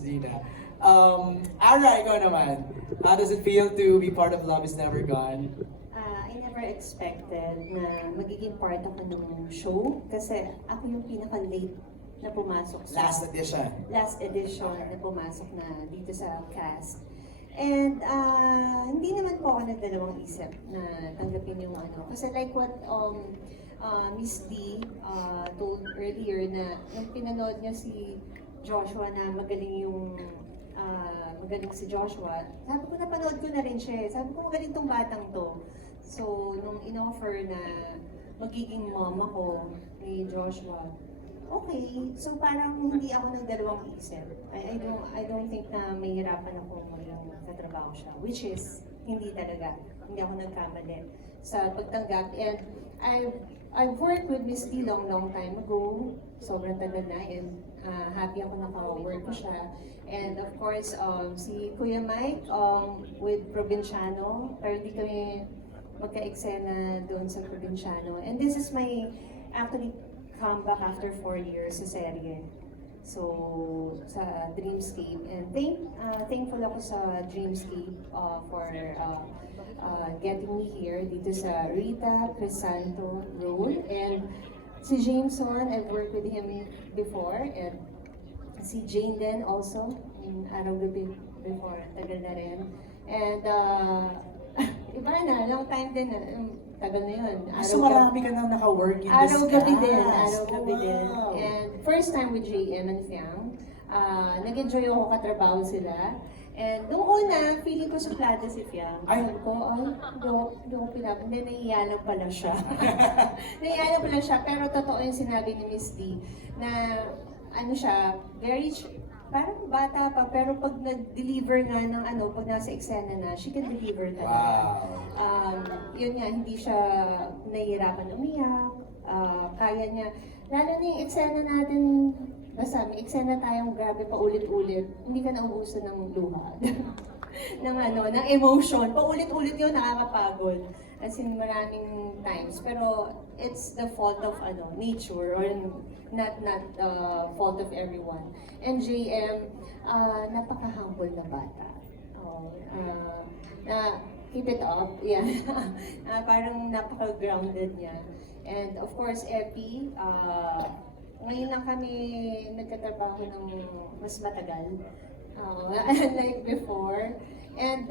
Miss Dina. Ara, ikaw naman. How does it feel to be part of Love Is Never Gone? I never expected na magiging part ako ng show kasi ako yung pinaka-late na pumasok sa Last edition. na pumasok na dito sa cast. And hindi naman po ako nagdalawang isip na tanggapin yung ano. Kasi like what Miss D told earlier na nung pinanood niya si Joshua na magaling si Joshua, sabi ko napanood ko na rin siya. Sabi ko magaling tong batang to. So nung in-offer na magiging mom ako ni Joshua, okay. So parang hindi ako nagdalawang isip. I don't think na may hirapan ako maging katrabaho siya. Which is, hindi talaga. Hindi ako nagkamali sa pagtanggap. And I've worked with Miss T long time ago. Sobrang tagal na. And happy ako naka-work ko siya. And of course, si Kuya Mike with Provinciano. Pero hindi kami magka-eksena doon sa Provinciano. And this is my actually comeback after 4 years sa serye. So, sa Dreamscape. And thankful ako sa Dreamscape for getting me here dito sa Rita Crisanto role. And si Jameson, I've worked with him before. And si Jane din also, in Araw-Gabi before, tagal na rin. And iba na, long time din, tagal na yun. So marami ka nang naka-work in this Araw-Gabi din, cast. Araw-Gabi din. Wow. And first time with JM and Fiang, nag-enjoy ako katrabaho sila. And noong una, feeling ko suplada si Fiang. Sabi ko, hindi ko pinap. Hindi, nahiya lang pala siya. Nahiya lang pala siya, pero totoo yung sinabi ni Miss D, na ano siya, parang bata pa, pero pag nag-deliver nga ng pag nasa eksena na, she can deliver talaga. Wow. Yun nga, hindi siya nahihirapan umiyak. Kaya niya, lalo na yung eksena natin, basta may eksena tayong grabe pa ulit-ulit, hindi ka nauuso ng luha. ng emotion. Paulit-ulit yun, nakakapagod. As in, maraming times. Pero, it's the fault of nature or not fault of everyone. And JM, napaka-humble na bata. Keep it up, yeah. Parang napaka-grounded niya. And of course, Epi, ngayon lang kami nagkatrabaho ng mas matagal. Like before. And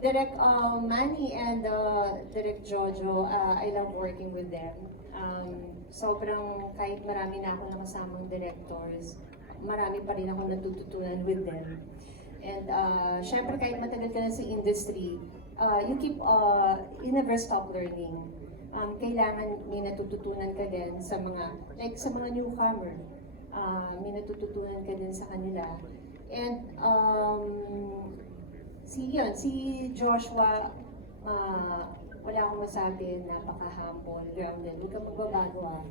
Direct Manny and Direct Jojo, I love working with them. Sobrang, kahit marami na ako nakasamang directors, marami pa rin ako natututunan with them. And syempre kahit matagal ka na sa industry, you never stop learning. Kailangan may natututunan ka din sa mga newcomer. May natututunan ka din sa kanila. And si Joshua, wala akong masabi, napaka-humble, grounded. Huwag kang magbabago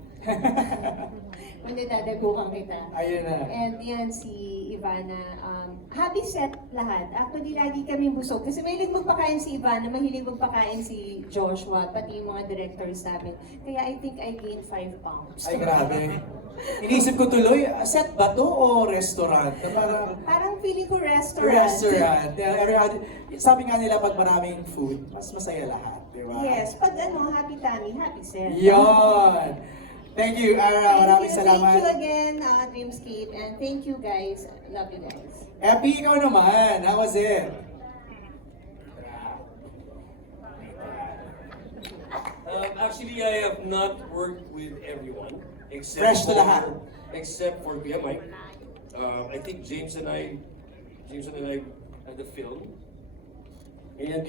Hindi, dadaguhan kita. Ayun na. And yan, si Ivana, happy set lahat. Actually, lagi kami busog. Kasi mahilig magpakain si Ivana, mahilig magpakain si Joshua, pati yung mga directors namin. Kaya I think I gained 5 pounds. Ay, grabe. Inisip ko tuloy, set ba to o restaurant? Na Parang feeling ko restaurant. Restaurant. Sabi nga nila, pag maraming food, mas masaya lahat. Diba? Yes, pag happy tummy, happy set. Yon! Thank you, Ara. Maraming salamat. Thank you again, Dreamscape. And thank you guys. Love you guys. Epi, ikaw naman. How was it? Actually, I have not worked with everyone except Fresh to lahat. Except for Kuya Mike. I think James and I had the film. And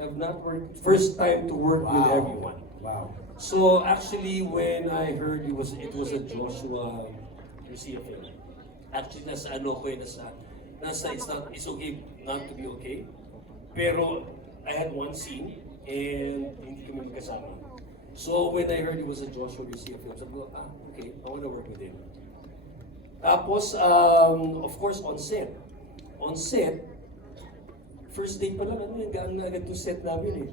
I've not worked. First time to work with everyone. Wow. So actually, when I heard it was a Joshua Garcia film. Actually, it's okay not to be okay. Pero I had one scene and hindi kami magkasama. So when I heard it was a Joshua Garcia film, sabi ko, okay, I want to work with him. Tapos, of course, on set, first day pa lang, gaan na agad to set namin eh.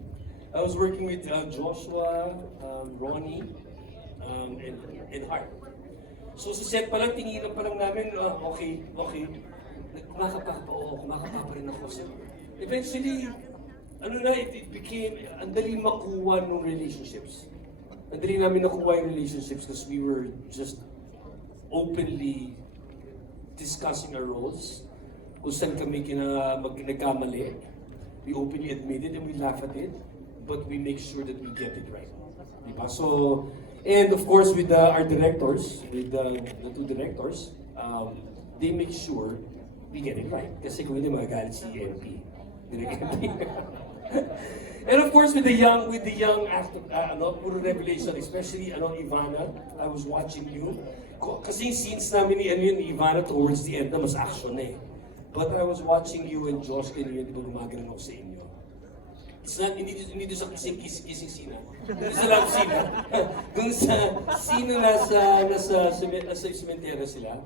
I was working with Joshua, Ronnie, and Hart. So sa set pa lang, tinginan pa lang namin, okay. Kumakapa pa rin ako. So, eventually, it became, ang dali makuha ng relationships. Ang dali namin nakuha yung relationships because we were just openly discussing our roles. Kung saan kami nagkamali, we openly admit it and we laugh at it, but we make sure that we get it right. Diba? So, and of course with our directors, with the two directors, they make sure we get it right. Kasi kung hindi magagalit si MP, Direk MP. And of course with the young actor, puro revelation, especially Ivana, I was watching you. Kasi yung scenes namin ni Ivana towards the end na mas action na eh. But I was watching you and Josh and you, di ba gumagano ako sa inyo. It's not, hindi doon sa kissing scene. Doon sa love scene. Doon sa scene na nasa cemetery sila.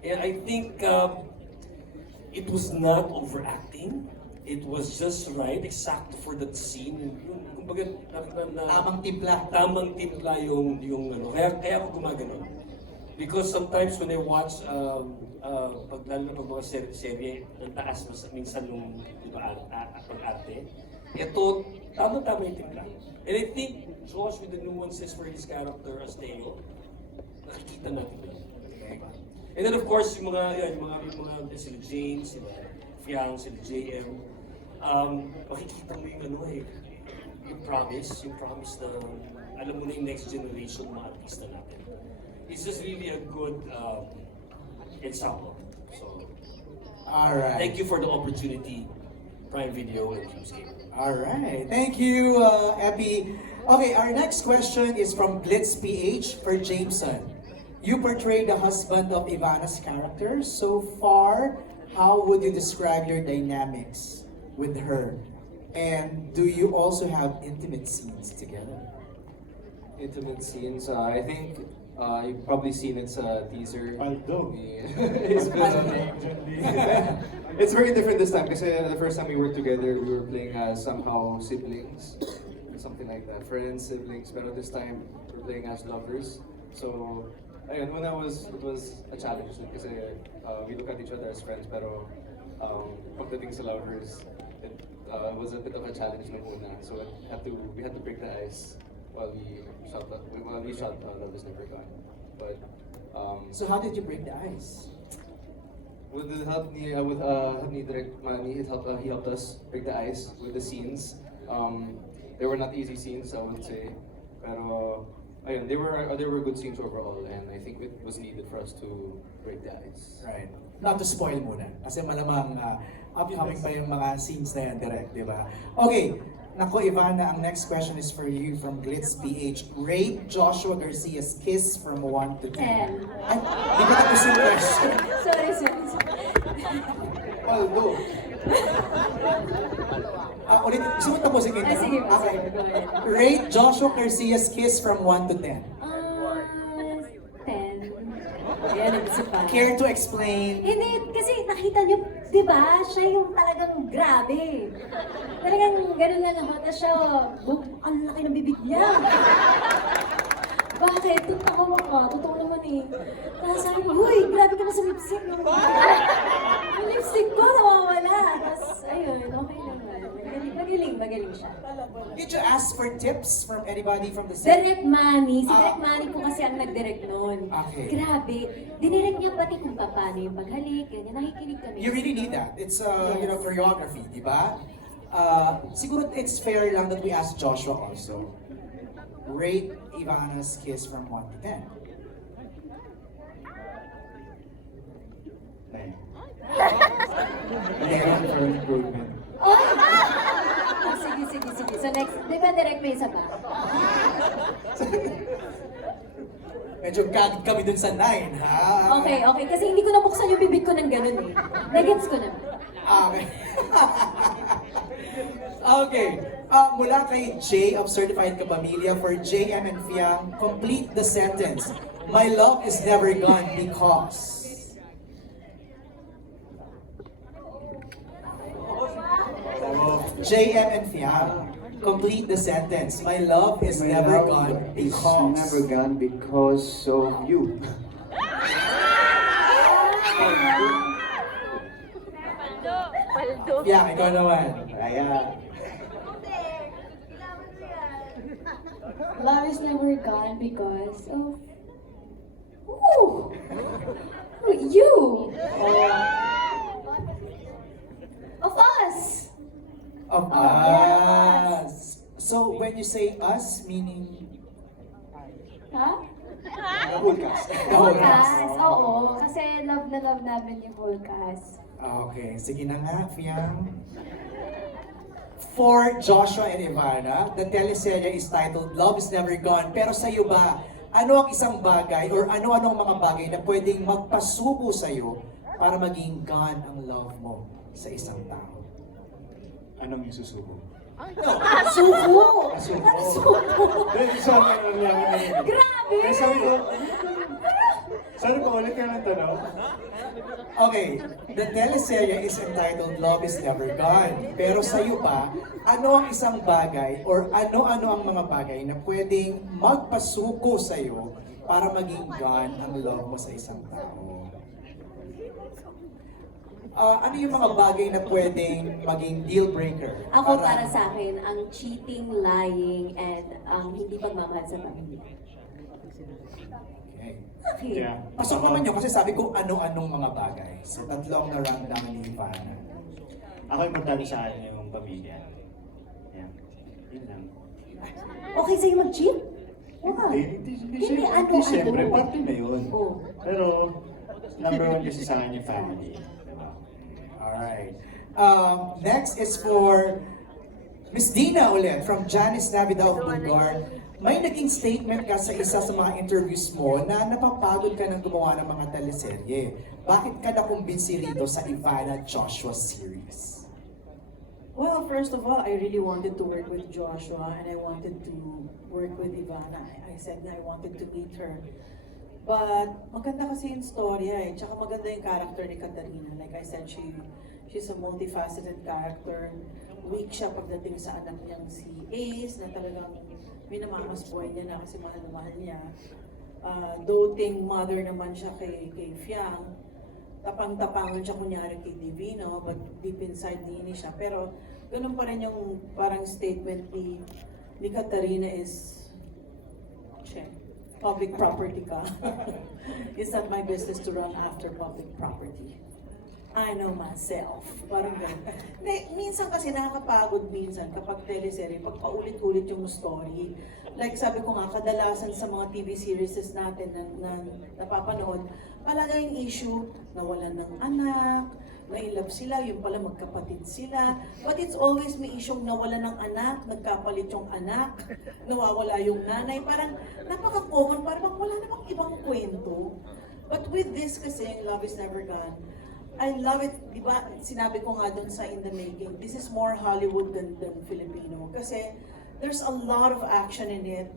And I think it was not overacting. It was just right, exact for that scene. Kumbaga, Tamang timpla. Tamang timpla yung kaya ako gumagano. Because sometimes when I watch, lalo na pag mga serye, ang taas mas minsan nung pag-arte, ito, tama-tama yung timpla. And I think Josh with the nuances for his character as Teo, nakikita natin yun. And then of course, yung mga sila James, sila Fiang, sila JM, makikita mo yung promise na alam mo na yung next generation mga artista natin. It's just really a good ensemble. So, Alright. thank you for the opportunity, Prime Video and Dreamscape. Alright. Thank you, Epi. Okay, our next question is from Glitz PH for Jameson. You portray the husband of Ivana's character. So far, how would you describe your dynamics with her? And do you also have intimate scenes together? Intimate scenes, I think you've probably seen it sa teaser. Paldo. It's it's very different this time kasi the first time we worked together, we were playing as somehow siblings, something like that, friends, siblings. Pero this time, we're playing as lovers. So, ayun, it was a challenge kasi we look at each other as friends, pero pagdating sa lovers, it was a bit of a challenge nung una. So we had to break the ice while we shot Love Is Never Gone. But So how did you break the ice? with the help ni Direk Manny, he helped us break the ice with the scenes. They were not easy scenes, I would say, pero ayun, they were good scenes overall, and I think it was needed for us to break the ice. Right. Not to spoil muna. Kasi malamang upcoming pa yung mga scenes na yan direct, di ba? Okay. Nako, Ivana, ang next question is for you from Glitz PH. Rate Joshua Garcia's kiss from 1 to 10. 10. Ay, di ba tapos yung question? Sorry. Although. Ulit, gusto mo tapusin kita? Sige, Okay. go ahead. Rate Joshua Garcia's kiss from 1 to 10. 10. Ayan, nag-isipan. Care to explain? Hindi, kasi nakita niyo, di ba, siya yung talagang grabe. Talagang gano'n lang ako, tapos siya, ang laki ng bibig niya. Bakit? Totoo ka, totoo naman eh. Tapos sabi ko, uy, grabe ka na sa lipstick. Yung lipstick ko, nawawala. Tapos, ayun, okay naman. Magaling siya. Did you ask for tips from anybody from the set? Direct Manny. Si Direct Manny po kasi ang nag-direct noon. Okay. Grabe. Dinirect niya pati kung paano yung paghalik, ganyan. Nakikinig kami. You really need that. It's choreography, di ba? Siguro it's fair lang that we ask Joshua also. Rate Ivana's kiss from 1 to 10. 9. Meron For improvement. Oh! Sige. So next, di ba direct may isa pa? Medyo gagad kami dun sa 9, ha? Okay. Kasi hindi ko nabuksan yung bibig ko ng ganun eh. Nagets ko naman. Okay. Okay. Mula kay Jay of Certified Kapamilya for JM and Fiang, complete the sentence. My love is never gone because... JM and Fiang, complete the sentence. My love is My never love gone is because... never gone because of you. Yeah, ikaw naman. Kaya, Love is never gone because of who? You. Of us. Of us. So when you say us, meaning Ha? the whole cast. Whole cast. Oo. Kasi love na love namin yung whole cast. Okay, sige na nga, Fiam. For Joshua and Ivana, the teleserye is titled Love is Never Gone. Pero sa iyo ba, ano ang isang bagay or ano-ano ang mga bagay na pwedeng magpasuko sa iyo para maging gone ang love mo sa isang tao? Anong yung susubo? Suko! Suko. Ano suko? Dahil sa akin, ano lang ako narinig. Grabe! Kaya sabi ko, sorry pa ulit ka ng tanong. Okay, the teleserye is entitled Love is Never Gone. Pero sa iyo ba, ano ang isang bagay or ano-ano ang mga bagay na pwedeng magpasuko sa iyo para maging gone ang love mo sa isang tao? Ano yung mga bagay na pwedeng maging deal breaker? Ako para sa akin, ang cheating, lying, and hindi pagmamahal sa pamilya. Okay. Okay. Yeah. Pasok naman yun kasi sabi ko ano-anong mga bagay. So tatlong na rundown ni Ivana. Ako importante sa akin yung pamilya. Yeah. Yun lang. Okay sa'yo mag-cheat? Why? Hindi, siyempre, parte na yun. Oh. Pero, number one kasi sa akin yung family. Alright. Next is for Miss Dina ulit from Janice Navidad of Bulgar. May naging statement ka sa isa sa mga interviews mo na napapagod ka ng gumawa ng mga teleserye. Bakit ka nakumbinsi rito sa Ivana Joshua series? Well, first of all, I really wanted to work with Joshua and I wanted to work with Ivana. I said na I wanted to meet her. But maganda kasi yung storya eh. Tsaka maganda yung character ni Katarina. Like I said, she's a multifaceted character. Weak siya pagdating sa anak niyang si Ace, na talagang minamamas buhay niya na kasi mahal na mahal niya. Doting mother naman siya kay Fiang. Tapang-tapangan siya kunyari kay Divino, but deep inside niini siya. Pero ganun pa rin yung parang statement ni Katarina is, check, public property ka. It's not my business to run after public property. I know myself. Parang ganun. Minsan kasi nakakapagod minsan kapag teleserye, pag paulit-ulit yung story. Like sabi ko nga, kadalasan sa mga TV series natin na napapanood, palagay yung issue, nawalan ng anak, na-inlove sila, yung pala magkapatid sila. But it's always may issue nawalan ng anak, nagkapalit yung anak, nawawala yung nanay. Parang napaka-common, parang wala namang ibang kwento. But with this kasi, Love is Never Gone, I love it, di ba? Sinabi ko nga doon sa In the Making, this is more Hollywood than Filipino. Kasi there's a lot of action in it.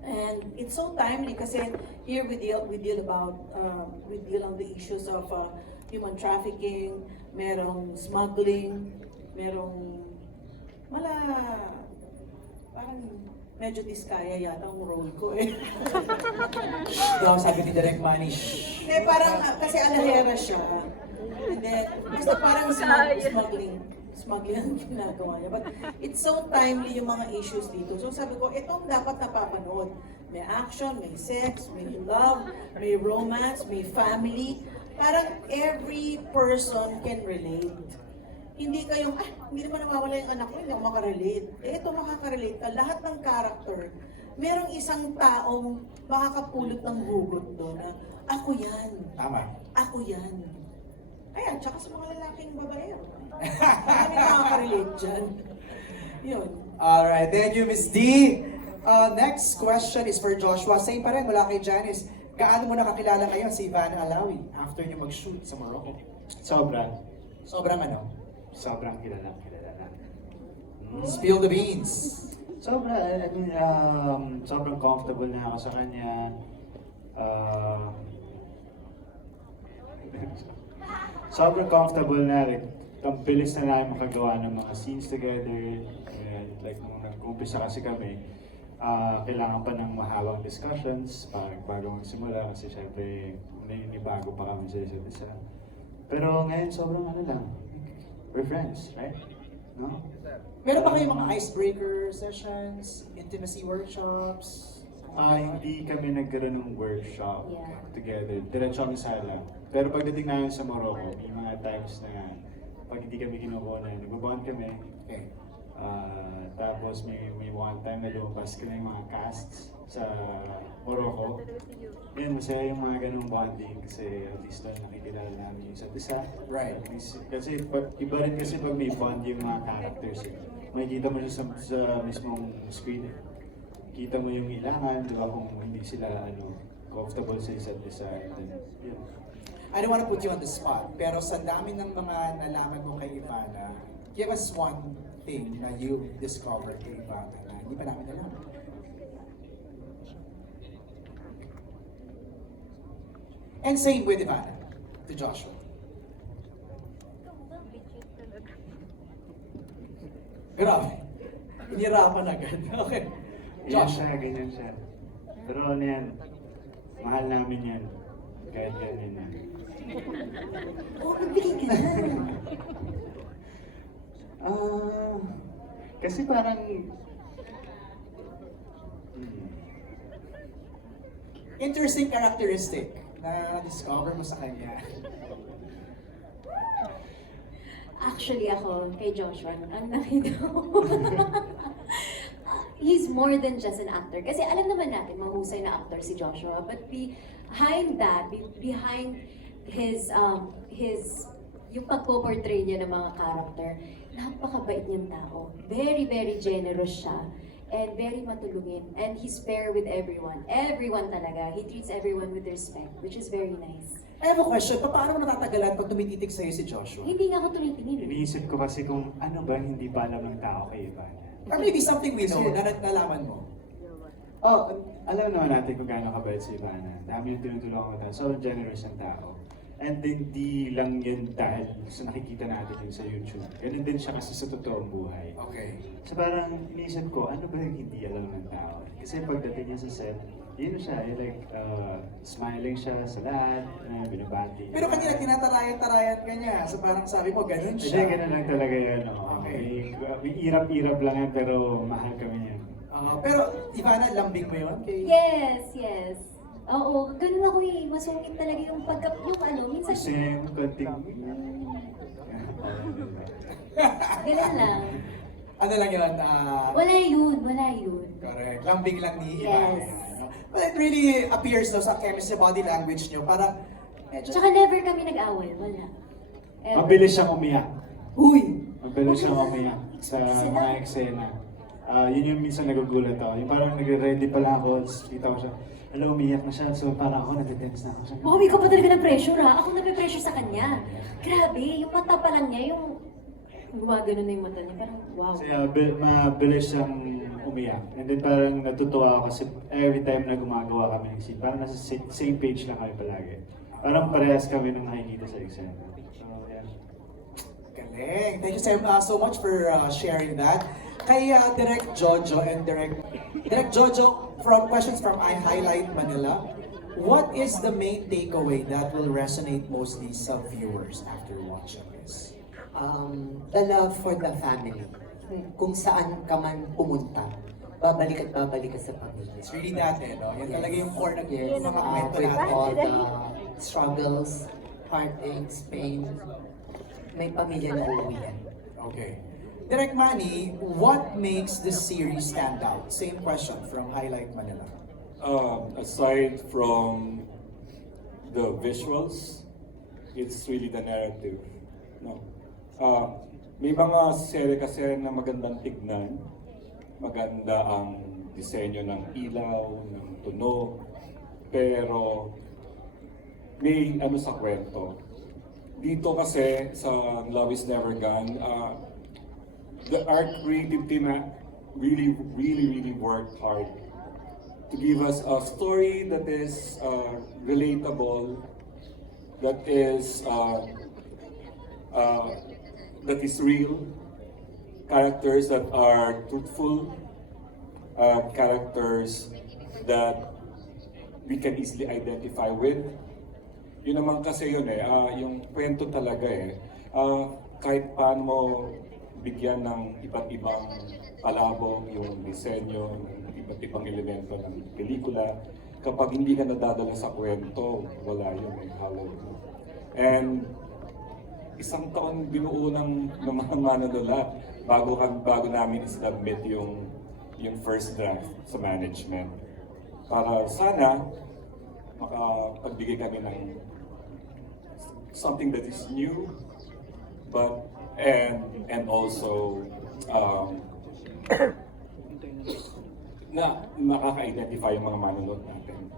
And it's so timely kasi here we deal on the issues of human trafficking, merong smuggling, merong parang medyo diskaya yata ang role ko eh. Daw sabi ni Direk Manny, Hindi, parang kasi alahera siya. And then, basta parang smuggling ang ginagawa niya. But it's so timely yung mga issues dito. So sabi ko, itong dapat napapanood. May action, may sex, may love, may romance, may family. Parang every person can relate. Hindi kayong, hindi naman nawawala yung anak ko, hindi ako makarelate. Ito makaka-relate ka. Lahat ng character, merong isang taong makakapulot ng hugot doon na, ako yan. tama. Ako yan. Ayan, tsaka sa mga lalaking babaero. Marami makaka-relate dyan. Yun. Alright, thank you, Miss D. Next question is for Joshua. Same pa rin, mula kay Janice. Gaano mo nakakilala ngayon si Ivana Alawi after niyo mag-shoot sa Morocco? Sobrang ano? Sobrang kilala na. Spill the beans. Sobrang comfortable na ako sa kanya. Sobrang comfortable na rin. Ang bilis na namin makagawa ng mga scenes together. And like nung nag-umpisa kasi kami, kailangan pa ng mahabang discussions bago magsimula kasi syempre bago pa kami sa isa't isa. Pero ngayon sobrang ano lang, we're friends, right? No? Meron ba kayong mga icebreaker sessions, intimacy workshops? Hindi kami nagkaroon ng workshop Yeah. together. Diretso kami sala. Pero pagdating namin sa Morocco, may mga times na pag hindi kami kinukuha na, nag-bond kami. Okay. Tapos may one time na lumabas kami mga casts sa Morocco. Yun, masaya yung mga ganung bonding kasi at least doon nakikilala namin yung isa't isa. Right. At least, kasi iba rin kasi pag may bond yung mga characters. Makikita mo siya sa mismong screen. Kita mo yung ilangan, di ba, kung hindi sila comfortable sa isa't isa. And then, yun. I don't want to put you on the spot, pero sa dami ng mga nalaman mo kay Ivana, give us one thing na you discovered kay Ivana na hindi pa namin alam. And same with Ivana, to Joshua. Grabe. Hinirapan agad. Okay. Josh. Ganyan siya. Pero ano yan, mahal namin yan. Kahit ganyan na. Nagbigay ka na. Kasi parang... Interesting characteristic na discover mo sa kanya. Actually ako, kay Joshua, ang nakita ko. He's more than just an actor. Kasi alam naman natin, mahusay na actor si Joshua. But behind that, behind his yung pagpo-portray niya ng mga character, napakabait niyang tao. Very, very generous siya. And very matulungin. And he's fair with everyone. Everyone talaga. He treats everyone with respect, which is very nice. I have a question. Paano mo natatagalan pag tumititig sa'yo si Joshua? Hindi nga ako tumitingin. Iniisip ko kasi kung ano ba hindi pa alam ng tao kay Ivana. Or maybe something we know Kasi- na nalaman mo. Alam naman natin kung gaano kabait si Ivana. Dami yung tinutulungan ko tayo. So generous ang tao. And hindi lang yun dahil sa nakikita natin yun sa YouTube. Ganun din siya kasi sa totoong buhay. Okay. So parang iniisip ko, ano ba yung hindi alam ng tao? Kasi pagdating niya sa set, yun siya, smiling siya sa lahat, binabati. Pero kanina tinatarayan-tarayan ka niya. So parang sabi mo, ganun Hindi, siya. ganun lang talaga yan. Okay. May irap-irap lang yan, pero mahal kami yan. Pero Ivana, lambing mo yun? Kay... Yes. Oo, ganun ako eh. Masungit talaga yung minsan, Gusto niya yung konting... ganun lang. Ano lang yun? Wala yun. Correct. Lambing lang ni Ivana. Yes. No? But it really appears no, sa chemistry body language niyo. Parang medyo... Tsaka never kami nag-away, wala. Ever. Mabilis siyang umiyak. Uy! Mabilis siyang umiyak sa mga eksena. Yun yung minsan nagugulat ako. Yung parang nagre-ready pala ako, tapos kita ko siya, alam, umiyak na siya. So parang ako, nag-tense na ako siya. Bobby, ka pa talaga ng pressure ha? Ako nagpe-pressure sa kanya. Grabe, yung mata pa lang niya, yung gumagano na yung mata niya. Parang wow. Kasi mabilis siyang umiyak. And then parang natutuwa ako kasi every time na gumagawa kami ng scene, parang nasa same page lang kami palagi. Parang parehas kami nang nakikita sa eksena. So, yeah. Galing. Thank you so much for sharing that. Kay Direct Jojo and Direct Jojo, from questions from I Highlight Manila, what is the main takeaway that will resonate mostly sa viewers after watching this? The love for the family. Kung saan ka man pumunta, babalik ka sa pamilya. It's really that, no? Yan talaga yung core ng Yes, mga kwento with natin. all the struggles, heartaches, pain, may pamilya na uuwian. Okay. Direct Manny, what makes this series stand out? Same question from Highlight Manila. Aside from the visuals, it's really the narrative. No. May mga serye kasi na magandang tignan, maganda ang disenyo ng ilaw, ng tunog, pero may ano sa kwento. Dito kasi sa Love is Never Gone, the art creative team really worked hard to give us a story that is relatable, that is real, characters that are truthful, characters that we can easily identify with. Yun naman kasi yun yung kwento talaga kahit paano mo bigyan ng iba't ibang palabok, yung disenyo, ng iba't ibang elemento ng pelikula, kapag hindi ka nadadala sa kwento, wala yun, hollow. And isang taon binuo ng mga manunulat bago namin isubmit yung first draft sa management. Para sana makapagbigay kami ng something that is new, but and also na makaka-identify yung mga manunod natin.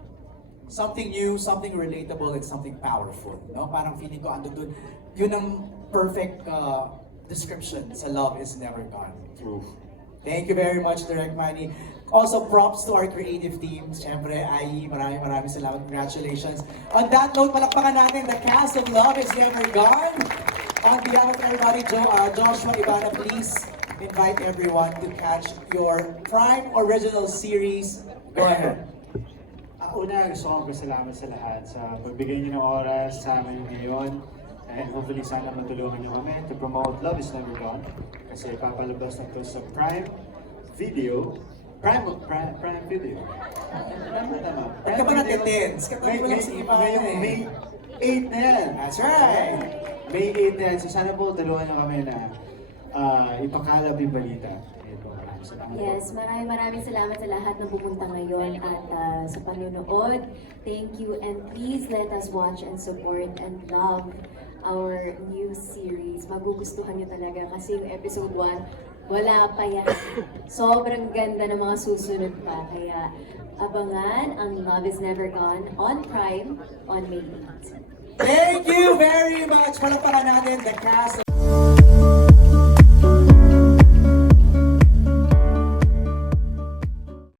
Something new, something relatable, and something powerful. No? Parang feeling ko ando dun, yun ang perfect description sa Love is Never Gone. True. Thank you very much, Direk Manny. Also, props to our creative team. Siyempre, maraming salamat. Congratulations. On that note, palakpakan natin the cast of Love is Never Gone. On behalf of everybody, Joshua, Ivana, please invite everyone to catch your Prime Original Series. Go ahead. Una, gusto kong pasalamat sa lahat sa pagbigay niyo ng oras sa amin ngayon. And hopefully sana matulungan niyo kami to promote Love is Never Gone. Kasi papalabas na to sa Prime Video. Prime Video. Tama. Ba't ka ba natitense? Katabi ko lang si Ivana Ngayong May 8 na yan. That's right. May 8 na yan. So sana po tulungan niyo kami na ipakalab yung balita. Ayun po, maraming salamat po. Yes, maraming salamat sa lahat ng pupunta ngayon at sa panonood. Thank you, and please let us watch and support and love our new series. Magugustuhan niyo talaga kasi yung episode 1, wala pa yan. Sobrang ganda ng mga susunod pa. Kaya abangan ang Love is Never Gone on Prime on May 8. Thank you very much. Palakpakan natin the cast